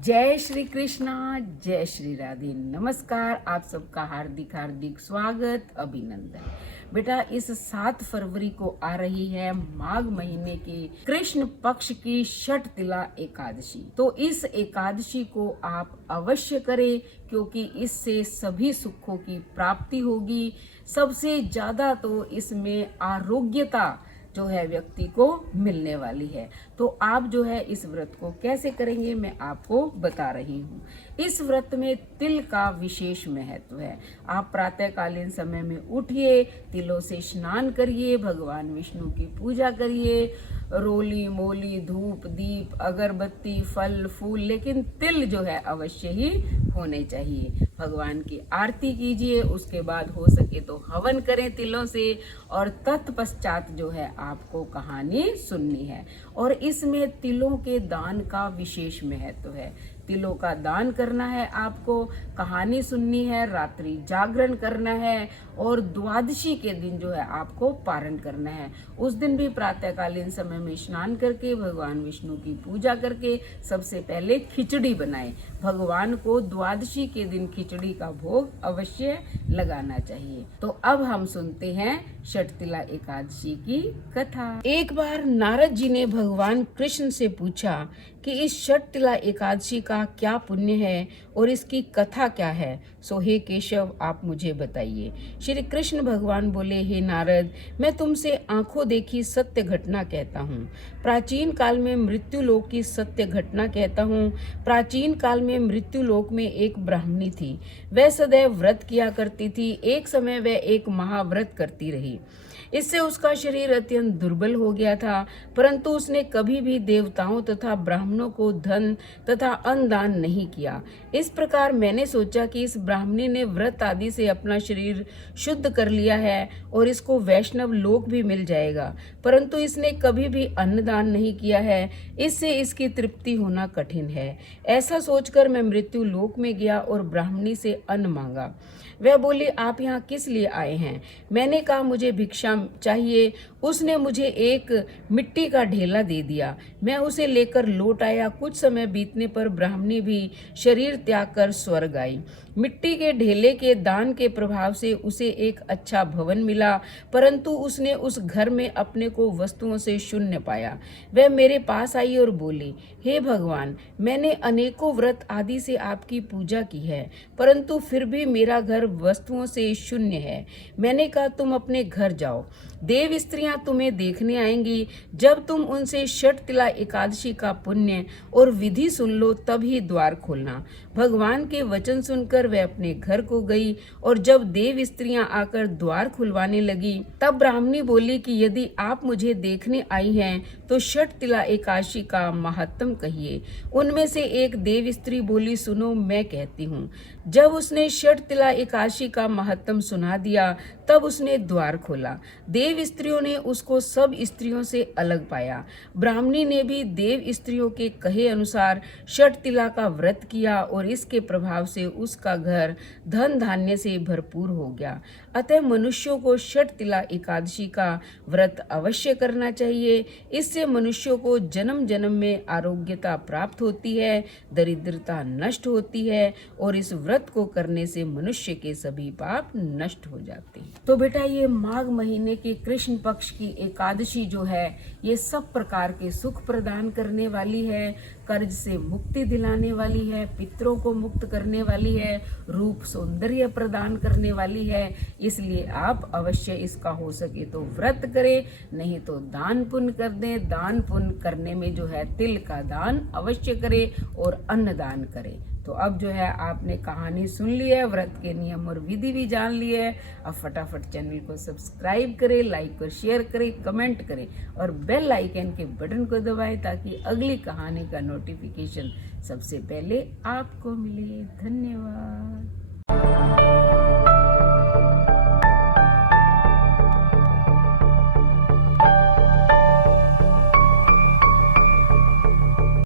जय श्री कृष्णा, जय श्री राधे। नमस्कार, आप सबका हार्दिक हार्दिक स्वागत, अभिनंदन। बेटा, इस 7 फरवरी को आ रही है माघ महीने के कृष्ण पक्ष की षठ तिला एकादशी। तो इस एकादशी को आप अवश्य करें, क्योंकि इससे सभी सुखों की प्राप्ति होगी। सबसे ज्यादा तो इसमें आरोग्यता जो है व्यक्ति को मिलने वाली है। तो आप जो है इस व्रत को कैसे करेंगे मैं आपको बता रही हूँ। इस व्रत में तिल का विशेष महत्व है। आप प्रातःकालीन समय में उठिए, तिलों से स्नान करिए, भगवान विष्णु की पूजा करिए, रोली मोली धूप दीप अगरबत्ती फल फूल, लेकिन तिल जो है अवश्य ही होने चाहिए। भगवान की आरती कीजिए, उसके बाद हो सके तो हवन करें तिलों से, और तत्पश्चात जो है आपको कहानी सुननी है। और इसमें तिलों के दान का विशेष महत्व है। तिलों का दान करना है आपको, कहानी सुननी है, रात्रि जागरण करना है, और द्वादशी के दिन जो है आपको पारण करना है। उस दिन भी प्रातःकालीन समय में स्नान करके भगवान विष्णु की पूजा करके सबसे पहले खिचड़ी बनाएं। भगवान को द्वादशी के दिन खिचड़ी का भोग अवश्य लगाना चाहिए। तो अब हम सुनते हैं षठ तिला एकादशी की कथा। एक बार नारद जी ने भगवान कृष्ण से पूछा कि इस षठ तिला एकादशी का क्या पुण्य है और इसकी कथा क्या है। सो हे केशव, आप मुझे बताइए। श्री कृष्ण भगवान बोले, हे नारद, मैं तुमसे आंखों देखी सत्य घटना कहता हूँ। प्राचीन काल में मृत्यु लोक की सत्य घटना कहता हूँ। प्राचीन काल में मृत्यु लोक में एक ब्राह्मणी थी। वह सदैव व्रत किया करती थी। एक समय वह एक महाव्रत करती रही। इससे उसका शरीर अत्यंत दुर्बल हो गया था, परंतु उसने कभी भी देवताओं तथा ब्राह्मणों को धन तथा अन्न दान नहीं किया। इस प्रकार मैंने सोचा कि इस ब्राह्मणी ने व्रत आदि से अपना शरीर शुद्ध कर लिया है और इसको वैष्णव लोक भी मिल जाएगा, परंतु इसने कभी भी अन्न दान नहीं किया है। इससे इसकी तृप्ति होना कठिन है। ऐसा सोचकर मैं मृत्यु लोक में गया और ब्राह्मणी से अन्न मांगा। वह बोली, आप यहाँ किस लिए आए हैं? मैंने कहा, मुझे भिक्षा चाहिए। उसने मुझे एक मिट्टी का ढेला दे दिया। मैं उसे लेकर लौट आया। कुछ समय बीतने पर ब्राह्मणी भी शरीर त्याग कर स्वर्ग आई। मिट्टी के ढेले के दान के प्रभाव से उसे एक अच्छा भवन मिला, परंतु उसने उस घर में अपने को वस्तुओं से शून्य पाया। वह मेरे पास आई और बोली, हे भगवान, मैंने अनेकों व्रत आदि से आपकी पूजा की है, परंतु फिर भी मेरा घर वस्तुओं से शून्य है। मैंने कहा, तुम अपने घर जाओ, देव स्त्रियां तुम्हें देखने आएंगी। जब तुम उनसे षठ तिला एकादशी का पुण्य और विधि सुन लो, तभी द्वार खोलना। भगवान के वचन सुनकर वह अपने घर को गई, और जब देव स्त्रियां आकर द्वार खुलवाने लगी, तब ब्राह्मणी बोली कि यदि आप मुझे देखने आई हैं तो षठ तिला एकादशी का महात्म कहिए। उनमें से एक देव स्त्री बोली, सुनो, मैं कहती हूँ। जब उसने षठ तिला एकादशी का महात्म सुना दिया, तब उसने द्वार खोला। देव स्त्रियों ने उसको सब स्त्रियों से अलग पाया। ब्राह्मणी ने भी देव स्त्रियों के कहे अनुसार षठ तिला का व्रत किया, और इसके प्रभाव से उसका घर धन धान्य से भरपूर हो गया। अतः मनुष्यों को षठ तिला एकादशी का व्रत अवश्य करना चाहिए। इससे मनुष्यों को जन्म जन्म में आरोग्यता प्राप्त होती है, दरिद्रता नष्ट होती है, और इस व्रत को करने से मनुष्य के सभी पाप नष्ट हो जाते हैं। तो बेटा, ये माघ महीने के कृष्ण पक्ष की एकादशी जो है, ये सब प्रकार के सुख प्रदान करने वाली है, कर्ज से मुक्ति दिलाने वाली है, पितरों को मुक्त करने वाली है, रूप सौंदर्य प्रदान करने वाली है। इसलिए आप अवश्य इसका हो सके तो व्रत करें, नहीं तो दान पुण्य कर दें। दान पुण्य करने में जो है तिल का दान अवश्य करें और अन्न दान करें। तो अब जो है आपने कहानी सुन ली है, व्रत के नियम और विधि भी जान ली है। अब फटाफट चैनल को सब्सक्राइब करें, लाइक और शेयर करें, कमेंट करें, और बेल आइकन के बटन को दबाएं, ताकि अगली कहानी का नोटिफिकेशन सबसे पहले आपको मिले। धन्यवाद।